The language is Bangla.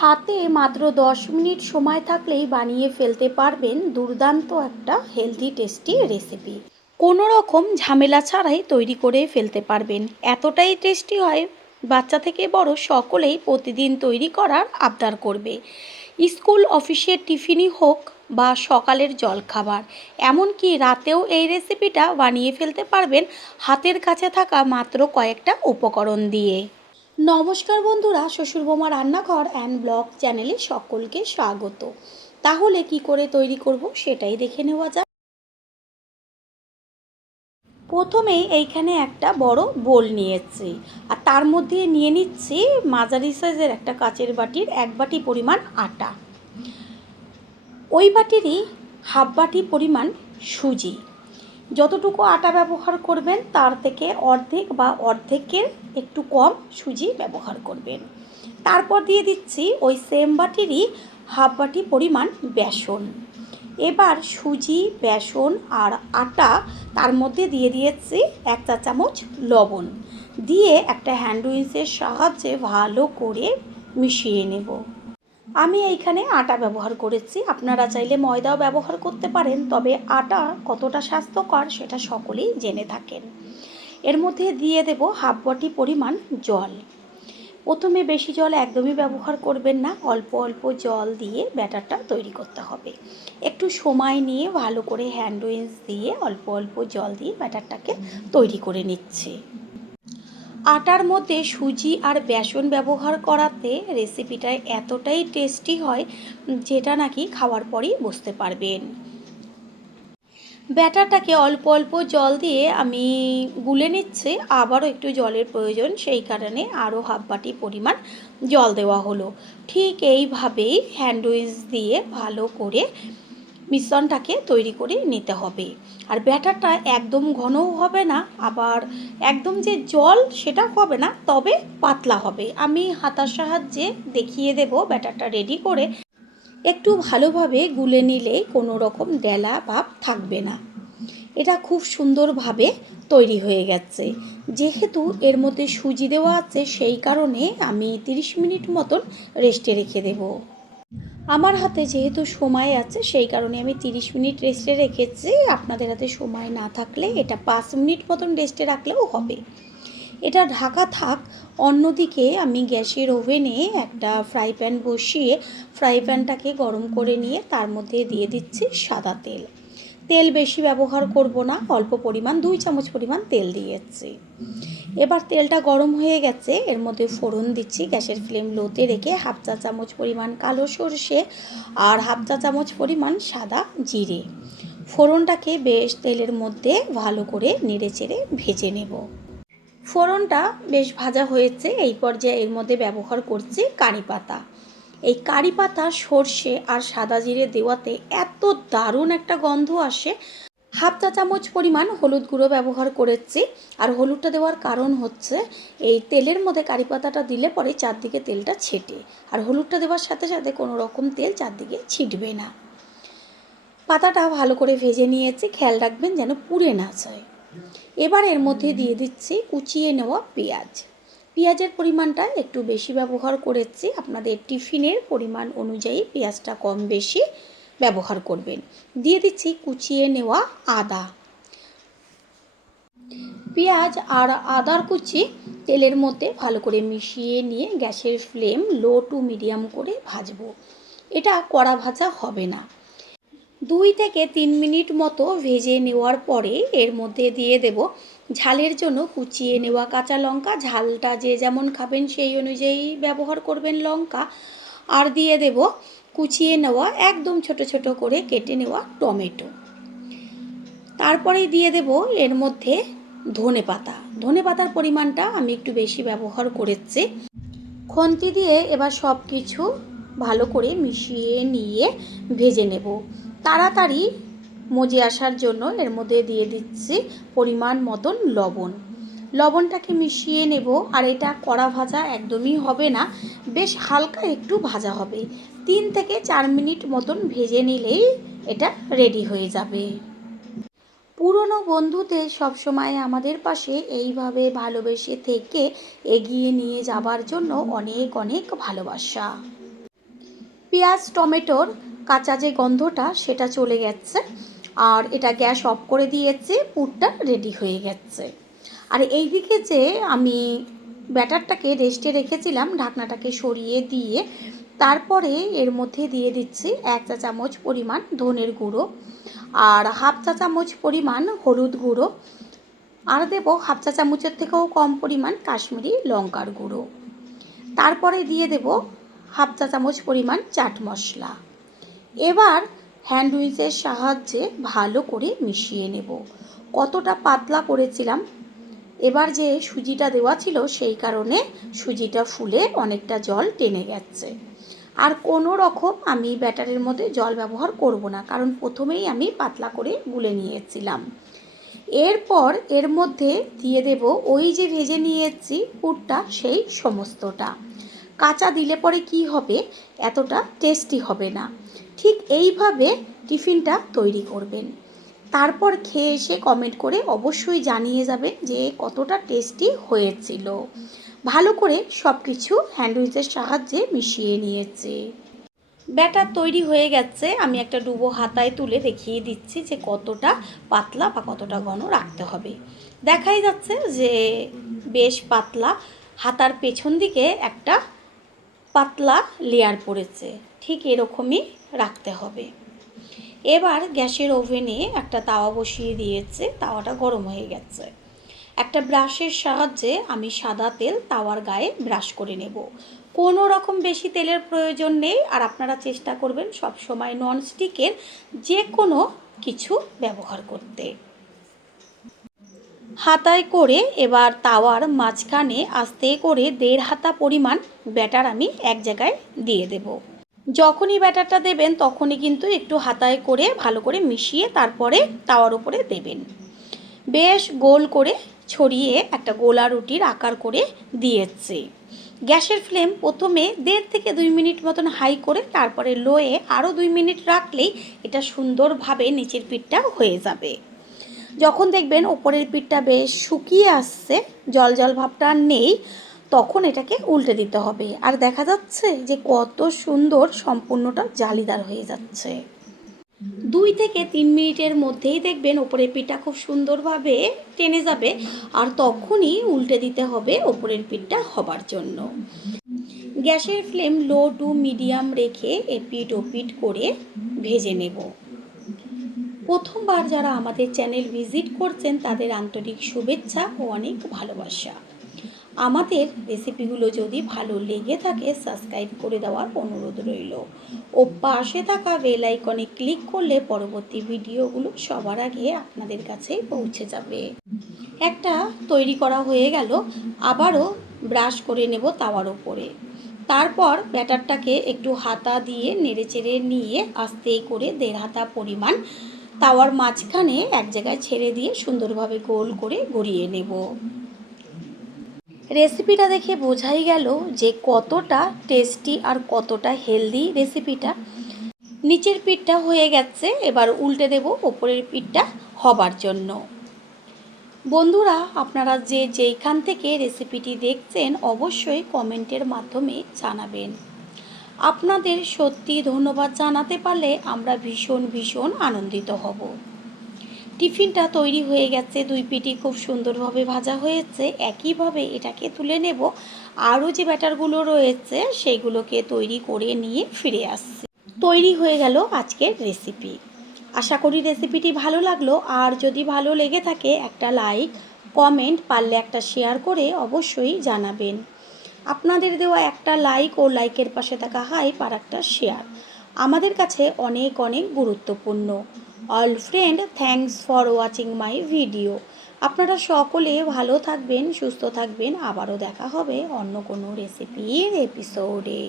হাতে মাত্র 10 মিনিট সময় থাকলেই বানিয়ে ফেলতে পারবেন দুর্দান্ত একটা হেলদি টেস্টি রেসিপি। কোনো রকম ঝামেলা ছাড়াই তৈরি করে ফেলতে পারবেন। এতটাই টেস্টি হয়, বাচ্চা থেকে বড় সকলেই প্রতিদিন তৈরি করার আবদার করবে। স্কুল অফিসের টিফিনই হোক বা সকালের জলখাবার, এমনকি রাতেও এই রেসিপিটা বানিয়ে ফেলতে পারবেন হাতের কাছে থাকা মাত্র কয়েকটা উপকরণ দিয়ে। নমস্কার বন্ধুরা, শ্বশুর বোমা রান্নাঘর অ্যান্ড ব্লগ চ্যানেলে সকলকে স্বাগত। তাহলে কি করে তৈরি করব সেটাই দেখে নেওয়া যাক। প্রথমেই এইখানে একটা বড় বোল নিয়েছি, আর তার মধ্যে নিয়ে নিচ্ছি মাঝারি সাইজের একটা কাচের বাটির 1 বাটি পরিমাণ আটা। ওই বাটিরই হাফ বাটি পরিমাণ সুজি। যতটুকু আটা ব্যবহার করবেন তার থেকে অর্ধেক বা অর্ধেকের একটু কম সুজি ব্যবহার করবেন। তারপর দিয়ে দিচ্ছি ওই সেম বাটিরই হাফ বাটি পরিমাণ বেসন। এবার সুজি, বেসন আর আটা, তার মধ্যে দিয়ে দিয়েছি 1 চা চামচ লবণ, দিয়ে একটা হ্যান্ড উইচের সাহায্যে ভালো করে মিশিয়ে নেব। আমি এইখানে আটা ব্যবহার করেছি, আপনারা চাইলে ময়দাও ব্যবহার করতে পারেন, তবে আটা কতটা স্বাস্থ্যকর সেটা সকলেই জেনে থাকেন। এর মধ্যে দিয়ে দেব হাফ বাটি পরিমাণ জল। প্রথমে বেশি জল একদমই ব্যবহার করবেন না, অল্প অল্প জল দিয়ে ব্যাটারটা তৈরি করতে হবে। একটু সময় নিয়ে ভালো করে হ্যান্ড উইচ দিয়ে অল্প অল্প জল দিয়ে ব্যাটারটাকে তৈরি করে নিচ্ছি। আটার মধ্যে সুজি আর বেসন ব্যবহার করাতে রেসিপিটা এতটাই টেস্টি হয় যেটা নাকি খাওয়ার পরই বুঝতে পারবেন। ব্যাটারটাকে অল্প অল্প জল দিয়ে আমি গুলে নিচ্ছি, আবারও একটু জলের প্রয়োজন, সেই কারণে আরও হাফ বাটি পরিমাণ জল দেওয়া হলো। ঠিক এইভাবেই হ্যান্ড উইচ দিয়ে ভালো করে মিশ্রণটাকে তৈরি করে নিতে হবে। আর ব্যাটারটা একদম ঘনও হবে না, আবার একদম যে জল সেটা হবে না, তবে পাতলা হবে। আমি হাতার সাহায্যে দেখিয়ে দেব ব্যাটারটা রেডি করে। একটু ভালোভাবে গুলে নিলে কোনো রকম ডেলা ভাব থাকবে না। এটা খুব সুন্দরভাবে তৈরি হয়ে গেছে। যেহেতু এর মধ্যে সুজি দেওয়া আছে সেই কারণে আমি 30 মিনিট মতন রেস্টে রেখে দেব। আমার হাতে যেহেতু সময় আছে সেই কারণে আমি 30 মিনিট রেস্টে রেখেছি। আপনাদের হাতে সময় না থাকলে এটা 5 মিনিট মতন রেস্টে রাখলেও হবে। এটা ঢাকা থাক। অন্যদিকে আমি গ্যাসের ওভেনে একটা ফ্রাই প্যান বসিয়ে ফ্রাই প্যানটাকে গরম করে নিয়ে তার মধ্যে দিয়ে দিচ্ছি সাদা তেল। তেল বেশি ব্যবহার করব না, অল্প পরিমাণ 2 চামচ পরিমাণ তেল দিয়েছি। এবার তেলটা গরম হয়ে গেছে, এর মধ্যে ফোড়ন দিচ্ছি। গ্যাসের ফ্লেম লোতে রেখে হাফ চা চামচ পরিমাণ কালো সরষে আর হাফ চা চামচ পরিমাণ সাদা জিরে। ফোড়নটাকে বেশ তেলের মধ্যে ভালো করে নেড়েচেড়ে ভেজে নেব। ফোড়নটা বেশ ভাজা হয়েছে, এই পর্যায়ে এর মধ্যে ব্যবহার করছি কারি পাতা। এই কারি পাতা, সর্ষে আর সাদা জিরে দেওয়াতে এত দারুণ একটা গন্ধ আসে। হাফ চা চামচ পরিমাণ হলুদ গুঁড়ো ব্যবহার করেছি। আর হলুদটা দেওয়ার কারণ হচ্ছে এই তেলের মধ্যে কারি পাতাটা দিলে পরে চারদিকে তেলটা ছেটে, আর হলুদটা দেওয়ার সাথে সাথে কোনো রকম তেল চারদিকে ছিটবে না। পাতাটা ভালো করে ভেজে নিয়েছি, খেয়াল রাখবেন যেন পুড়ে না যায়। এবার এর মধ্যে দিয়ে দিচ্ছি কুচিয়ে নেওয়া পেঁয়াজ। পেঁয়াজের পরিমাণটা একটু বেশি ব্যবহার করেছি, আপনাদের টিফিনের পরিমাণ অনুযায়ী পেঁয়াজটা কম বেশি ব্যবহার করবেন। দিয়ে দিচ্ছি কুচিয়ে নেওয়া আদা। পেঁয়াজ আর আদার কুচি তেলের মধ্যে ভালো করে মিশিয়ে নিয়ে গ্যাসের ফ্লেম লো টু মিডিয়াম করে ভাজবো। এটা কড়া ভাজা হবে না। 2 থেকে 3 মিনিট মতো ভেজে নেওয়ার পরে এর মধ্যে দিয়ে দেব ঝালের জন্য কুচিয়ে নেওয়া কাঁচা লঙ্কা। ঝালটা যে যেমন খাবেন সেই অনুযায়ী ব্যবহার করবেন লঙ্কা। আর দিয়ে দেব কুচিয়ে নেওয়া একদম ছোট ছোট করে কেটে নেওয়া টমেটো। তারপরেই দিয়ে দেব এর মধ্যে ধনে পাতা। ধনে পাতার পরিমাণটা আমি একটু বেশি ব্যবহার করেছি। খুন্তি দিয়ে এবার সব কিছু ভালো করে মিশিয়ে নিয়ে ভেজে নেব। তাড়াতাড়ি মজে আসার জন্য এর মধ্যে দিয়ে দিচ্ছি পরিমাণ মতন লবণ। লবণটাকে মিশিয়ে নেব। আর এটা কড়া ভাজা একদমই হবে না, বেশ হালকা একটু ভাজা হবে। 3 থেকে 4 মিনিট মতন ভেজে নিলেই এটা রেডি হয়ে যাবে। পুরনো বন্ধুদের সবসময় আমাদের পাশে এইভাবে ভালোবেসে থেকে এগিয়ে নিয়ে যাবার জন্য অনেক অনেক ভালোবাসা। পেঁয়াজ টমেটোর কাঁচা যে গন্ধটা সেটা চলে গেছে, আর এটা গ্যাস অফ করে দিয়েছি, পুরটা রেডি হয়ে গেছে। আর এইদিকে যে আমি ব্যাটারটাকে রেস্টে রেখেছিলাম, ঢাকনাটাকে সরিয়ে দিয়ে তারপরে এর মধ্যে দিয়ে দিচ্ছি 1 চা চামচ পরিমাণ ধনের গুঁড়ো, আর হাফ চা চামচ পরিমাণ হলুদ গুঁড়ো, আর দেবো হাফ চা চামচের থেকেও কম পরিমাণ কাশ্মীরি লঙ্কার গুঁড়ো। তারপরে দিয়ে দেব হাফ চা চামচ পরিমাণ চাট মশলা। এবার হ্যান্ড উইচের সাহায্যে ভালো করে মিশিয়ে নেব। কতটা পাতলা করেছিলাম, এবার যে সুজিটা দেওয়া ছিল সেই কারণে সুজিটা ফুলে অনেকটা জল টেনে গেছে। আর কোনো রকম আমি ব্যাটারের মধ্যে জল ব্যবহার করব না, কারণ প্রথমেই আমি পাতলা করে গুলে নিয়েছিলাম। এরপর এর মধ্যে দিয়ে দেব ওই যে ভেজে নিয়েছি পুরটা, সেই সমস্তটা। কাঁচা দিলে পরে কি হবে, এতটা টেস্টি হবে না। ঠিক এইভাবে টিফিনটা তৈরি করবেন। তারপর খেয়ে এসে কমেন্ট করে অবশ্যই জানিয়ে যাবেন যে কতটা টেস্টি হয়েছিল। ভালো করে সব কিছু হ্যান্ড উইচের সাহায্যে মিশিয়ে নিয়েছি। ব্যাটার তৈরি হয়ে গেছে। আমি একটা ডুবো হাতায় তুলে দেখিয়ে দিচ্ছি যে কতটা পাতলা বা কতটা ঘন রাখতে হবে। দেখাই যাচ্ছে যে বেশ পাতলা, হাতার পেছন দিকে একটা পাতলা লেয়ার পড়েছে, ঠিক এরকমই রাখতে হবে। এবার গ্যাসের ওভেনে একটা তাওয়া বসিয়ে দিয়েছে, তাওয়াটা গরম হয়ে গেছে। একটা ব্রাশের সাহায্যে আমি সাদা তেল তাওয়ার গায়ে ব্রাশ করে নেব। কোনো রকম বেশি তেলের প্রয়োজন নেই, আর আপনারা চেষ্টা করবেন সবসময় ননস্টিকের যে কোনো কিছু ব্যবহার করতে। হাতায় করে এবার তাওয়ার মাঝখানে আস্তে করে 1.5 হাতা পরিমাণ ব্যাটার আমি এক জায়গায় দিয়ে দেব। যখনই ব্যাটারটা দেবেন তখনই কিন্তু একটু হাতায় করে ভালো করে মিশিয়ে তারপরে তাওয়ার উপরে দেবেন। বেশ গোল করে ছড়িয়ে একটা গোলা রুটির আকার করে দিয়েছি। গ্যাসের ফ্লেম প্রথমে 1.5 থেকে 2 মিনিট মতন হাই করে তারপরে লোয়ে আরও 2 মিনিট রাখলেই এটা সুন্দরভাবে নিচের পিঠটা হয়ে যাবে। যখন দেখবেন ওপরের পিঠটা বেশ শুকিয়ে আসছে, জল জল ভাবটা নেই, তখন এটাকে উল্টে দিতে হবে। আর দেখা যাচ্ছে যে কত সুন্দর সম্পূর্ণটা জালিদার হয়ে যাচ্ছে। 2 থেকে 3 মিনিটের মধ্যেই দেখবেন ওপরের পিঠটা খুব সুন্দরভাবে টেনে যাবে, আর তখনই উল্টে দিতে হবে ওপরের পিঠটা হবার জন্য। গ্যাসের ফ্লেম লো টু মিডিয়াম রেখে এপিট ওপিট করে ভেজে নেব। প্রথমবার যারা আমাদের চ্যানেল ভিজিট করছেন তাদের আন্তরিক শুভেচ্ছা ও অনেক ভালোবাসা। আমাদের রেসিপিগুলো যদি ভালো লেগে থাকে সাবস্ক্রাইব করে দেওয়ার অনুরোধ রইল, ও পাশে থাকা বেল আইকনে ক্লিক করলে পরবর্তী ভিডিওগুলো সবার আগে আপনাদের কাছে পৌঁছে যাবে। একটা তৈরি করা হয়ে গেল, আবারও ব্রাশ করে নেব তাওয়ার উপরে। তারপর ব্যাটারটাকে একটু হাতা দিয়ে নেড়েচেড়ে নিয়ে আস্তে করে 1.5 হাতা পরিমাণ তাওয়ার মাঝখানে এক জায়গায় ছেড়ে দিয়ে সুন্দরভাবে গোল করে গড়িয়ে নেব। রেসিপিটা দেখে বোঝাই গেল যে কতটা টেস্টি আর কতটা হেলদি রেসিপিটা। নিচের পিঠটা হয়ে গেছে, এবার উল্টে দেব ওপরের পিঠটা হবার জন্য। বন্ধুরা, আপনারা যে যেইখান থেকে রেসিপিটি দেখছেন অবশ্যই কমেন্টের মাধ্যমে জানাবেন। আপনাদের সত্যি ধন্যবাদ জানাতে পারলে আমরা ভীষণ ভীষণ আনন্দিত হব। টিফিনটা তৈরি হয়ে গেছে, 2 পিঠই খুব সুন্দরভাবে ভাজা হয়েছে। একইভাবে এটাকে তুলে নেব, আরও যে ব্যাটারগুলো রয়েছে সেইগুলোকে তৈরি করে নিয়ে ফিরে আসছি। তৈরি হয়ে গেল আজকের রেসিপি। আশা করি রেসিপিটি ভালো লাগলো, আর যদি ভালো লেগে থাকে একটা লাইক, কমেন্ট, পারলে একটা শেয়ার করে অবশ্যই জানাবেন। আপনাদের দেওয়া একটা লাইক ও লাইকের পাশে থাকা হাইপ আর একটা শেয়ার আমাদের কাছে অনেক অনেক গুরুত্বপূর্ণ। All friend, thanks for watching my video. আপনারা সকলে ভালো থাকবেন, সুস্থ থাকবেন। আবারও দেখা হবে অন্য কোনো রেসিপির এপিসোডে।